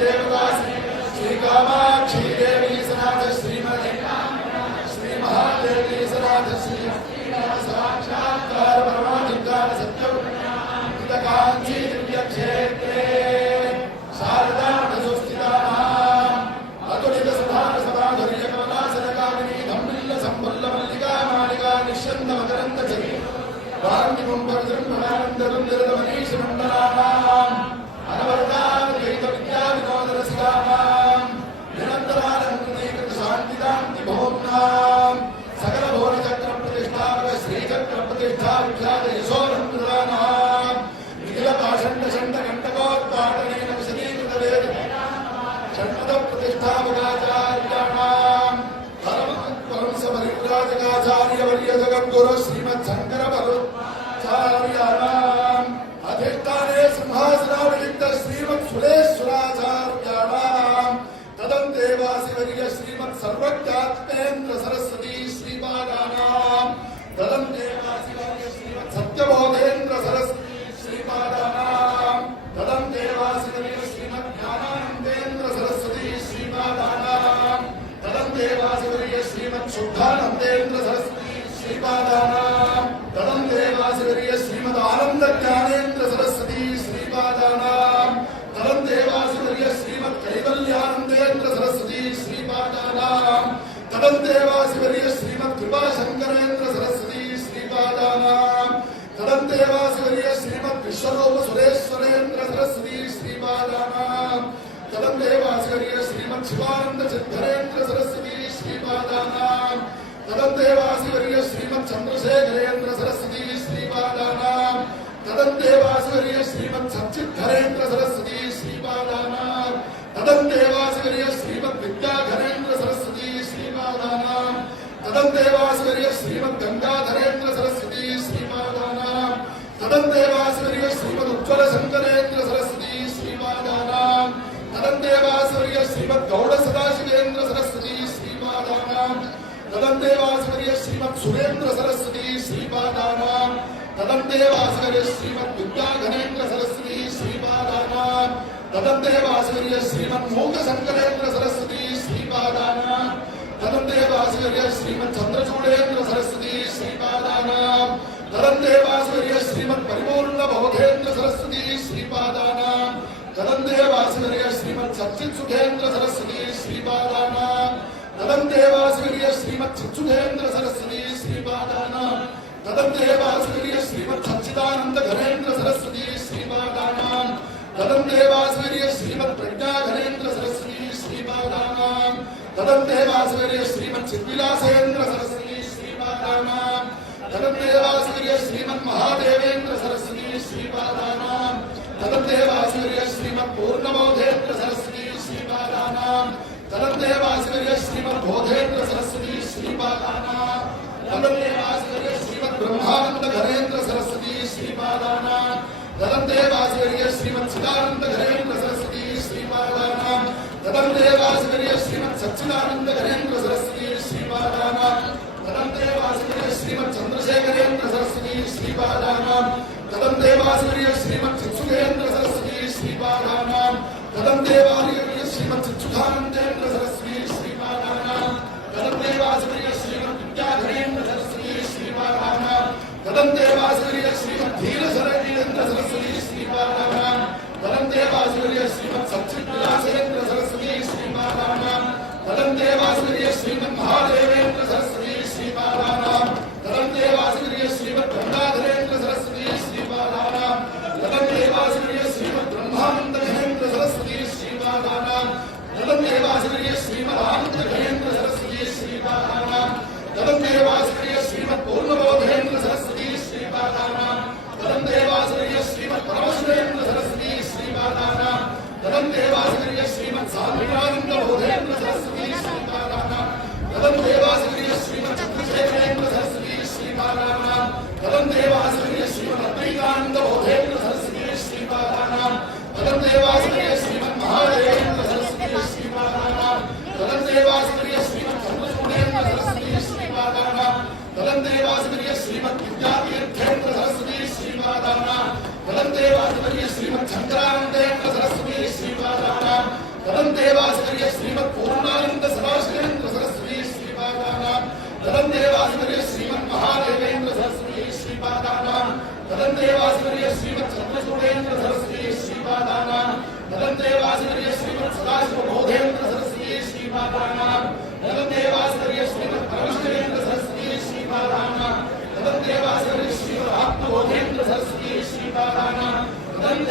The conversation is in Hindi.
देवता श्री कामाक्षी देवी सनाथ श्रीमती श्री महादेवी सनाथ श्री साक्षात्कार परमाधिकार सत्य कांची दिव्य क्षेत्रे शारदा अतुलित सुधार सभाधर्य कमलासन कामिनी धम्मिल्ल संबल्ल मल्लिका मालिका निश्चंद मकरंद चरी वांति कुंभर्जन मनानंदरं निरतमनीश मंडलानां अनवरतां द्वैत विद्या विनोद रसिकानां निरंतरानंदनीकृत शांतिदान्ति भोम्नां सकल भुवन चक्र प्रतिष्ठापक श्री चक्र प्रतिष्ठा विख्यात यशोरंद्रानां निखिल पाषण्ड षण्ड कंटकोत्पाटनेन विशदीकृत वेद षण्पद प्रतिष्ठापकाचार्याणां परमहंस परिव्राजकाचार्य वर्य जगद्गुरु श्रीमत् शंकर भगवत्चार्याणां अधिष्ठाने सिंहासनाविषिक्त श्रीमत् सुरेश्वराचार्याणां तदन्तेवासि वर्य श्रीमत् सर्वज्ञात्मेन्द्र सरस्वती श्रीपादानां तदन्तेवासि वर्य श्रीमत् सत्यबोधेन्द्र सरस्वती श्रीपादानां तदन्तेवासि वर्य श्रीमत् ज्ञानानंदेन्द्र सरस्वती श्रीपादानां तदन्तेवासि वर्य श्रीमत् शुद्धानंदेन्द्र सरस्वती श्रीपादानां तदन्तेवासि वर्य श्रीमत् आनंद ज्ञानेन्द्र सरस्वती श्रीपादानां तदन्तेवासि वर्य श्रीमत् कैवल्यानंदेन्द्र सरस्वती श्रीपादानां तदन्तेवासि वर्य श्रीमत् कृपाशंकरेन्द्र सरस्वती श्रीपादानां तदन्तेवासि वर्य श्रीमत् विश्वरूप सुरेश्वरेन्द्र सरस्वती श्रीपादानां तदन्तेवासि वर्य श्रीमत् शिवानंद सिद्धरेन्द्र सरस्वती श्रीपादानां तदन्तेवासि वर्य श्रीमत् चंद्रशेखरेन्द्र सरस्वती श्रीपादानां तदन्तेवासि वर्य श्रीमत् सच्चिद्धरेन्द्र सरस्वती श्रीपादानां तदन्तेवासि वर्य श्रीमत् विद्याधरेन्द्र सरस्वती श्रीपादानां तदन्तेवासि वर्य श्रीमत् गंगाधरेन्द्र सरस्वती श्रीपादानां तदन्तेवासि वर्य श्रीमत् उज्ज्वल शंकरेन्द्र सरस्वती श्रीपादानां तदन्तेवासि वर्य श्रीमत् गौड़ सदाशिवेन्द्र सरस्वती श्रीपादानां तदन्तेवासि वर्य श्रीमत् सुरेन्द्र सरस्वती श्रीपादानां तदन्तेवासि वर्य श्रीमत् विद्याधरेन्द्र सरस्वती श्रीपादानां तदन्तेवासि वर्य श्रीमत् मूक शंकरेन्द्र सरस्वती श्रीपादानां तदन्तेवासि वर्य श्रीमत् चंद्रचूडेन्द्र सरस्वती श्रीपादानां तदन्तेवासि वर्य श्रीमत् परिपूर्ण बोधेन्द्र सरस्वती श्रीपादानां तदन्तेवासि वर्य श्रीमत् सच्चित् सुखेन्द्र सरस्वती श्रीपादानां तदन्तेवासि वर्य श्रीमत् चित्सुखेन्द्र सरस्वती श्रीपादानां तदन्तेवासि वर्य श्रीमत् सच्चिदानंद घरेन्द्र सरस्वती श्रीपादानां तदन्तेवासि वर्य श्रीमत् प्रज्ञाघरेन्द्र सरस्वती श्रीपादानां तदन्तेवासि वर्य श्रीमत् चिद्विलासेन्द्र सरस्वती श्रीपादानां तदन्तेवासि वर्य श्रीमत् महादेवेन्द्र सरस्वती श्रीपादानां तदन्तेवासि वर्य श्रीमत् पूर्णबोधेन्द्र सरस्वती श्रीपादानां तदन्तेवासि वर्य श्रीमत् बोधेन्द्र सरस्वती श्रीपादानां तदन्तेवासि वर्य श्रीमत् ब्रह्मानंद घरेन्द्र सरस्वती श्रीपादानां तदन्तेवासि वर्य श्रीमत् चिदानंद घरेन्द्र सरस्वती श्रीपादानां तदन्तेवासि वर्य श्रीमत् सच्चिदानंद घरेन्द्र सरस्वती श्रीपादानां तदन्तेवासि वर्य श्रीमत् चंद्रशेखरेन्द्र सरस्वती श्रीपादानां तदन्तेवासि वर्य श्रीमत् चित्सुखेन्द्र सरस्वती श्रीपादानां तदन्तेवासि वर्य श्रीमत् चित्सुखानंदेन्द्र सरस्वती श्रीपादानां तदन्तेवासि वर्य श्रीमत् विद्याधरेन्द्र सरस्वती श्रीपादानां तदन्तेवासि वर्य श्रीमत् धीरशरणेन्द्र सरस्वती श्रीपादानां तदन्तेवासि वर्य श्रीमत् सच्चिद्विलासेन्द्र सरस्वती श्रीपादानां तदन्तेवासि वर्य श्रीमत् महादेवेन्द्र सरस्वती श्रीपादानां तदन्तेवासि वर्य श्रीमत् गंगाधरेन्द्र सरस्वती श्रीपादानां तदन्तेवासि वर्य श्रीमत् ब्रह्मानंद घरेन्द्र सरस्वती श्रीपादानां तदन्तेवासि वर्य श्रीमत् आनंद घरेन्द्र सरस्वती श्रीपादानां तदन्तेवासि वर्य श्रीमत् पूर्णबोधेन्द्र सरस्वती श्रीपादानां तदन्तेवासि वर्य श्रीमत् परमशिवेन्द्र सरस्वती श्रीपादानां तदन्तेवासि वर्य श्रीमत् साम्रानंद बोधेन्द्र सरस्वती श्रीपादानां तदन्तेवासि वर्य श्रीमत् चंद्रशेखरेन्द्र सरस्वती श्रीपादानां तदन्तेवासि वर्य श्रीमत् अद्वैतानंद बोधेन्द्र सरस्वती श्रीपादानां तदन्तेवासि वर्य श्रीमत् महादेवेन्द्र सरस्वती श्रीपादानां तदन्तेवासि वर्य श्रीमत् चंद्रचूडेन्द्र सरस्वती श्रीपादानां तदन्तेवासि वर्य श्रीमत् विद्यातीर्थेन्द्र सरस्वती श्रीपादानां तदन्तेवासि वर्य श्रीमत् शंकरानंदेन्द्र सरस्वती श्रीपादानां देवासिवर्य श्रीमत् पूर्णानंद सदाशिवेन्द्र सरस्वती श्रीपादानां तदं देवासिवर्य श्रीमत् महादेवेन्द्र सरस्वती श्रीपादानां तदं देवासिवर्य श्रीमत् चन्द्रसूरेन्द्र सरस्वती श्रीपादानां तदं देवासिवर्य श्रीमत् सदाशिव बोधेन्द्र सरस्वती श्रीपादानां तदं देवासिवर्य श्रीमत् परमेश्वरेन्द्र सरस्वती श्रीपादानां तदं देवासिवर्य श्रीमत् आत्मबोधेन्द्र सरस्वती श्रीपादानां तदं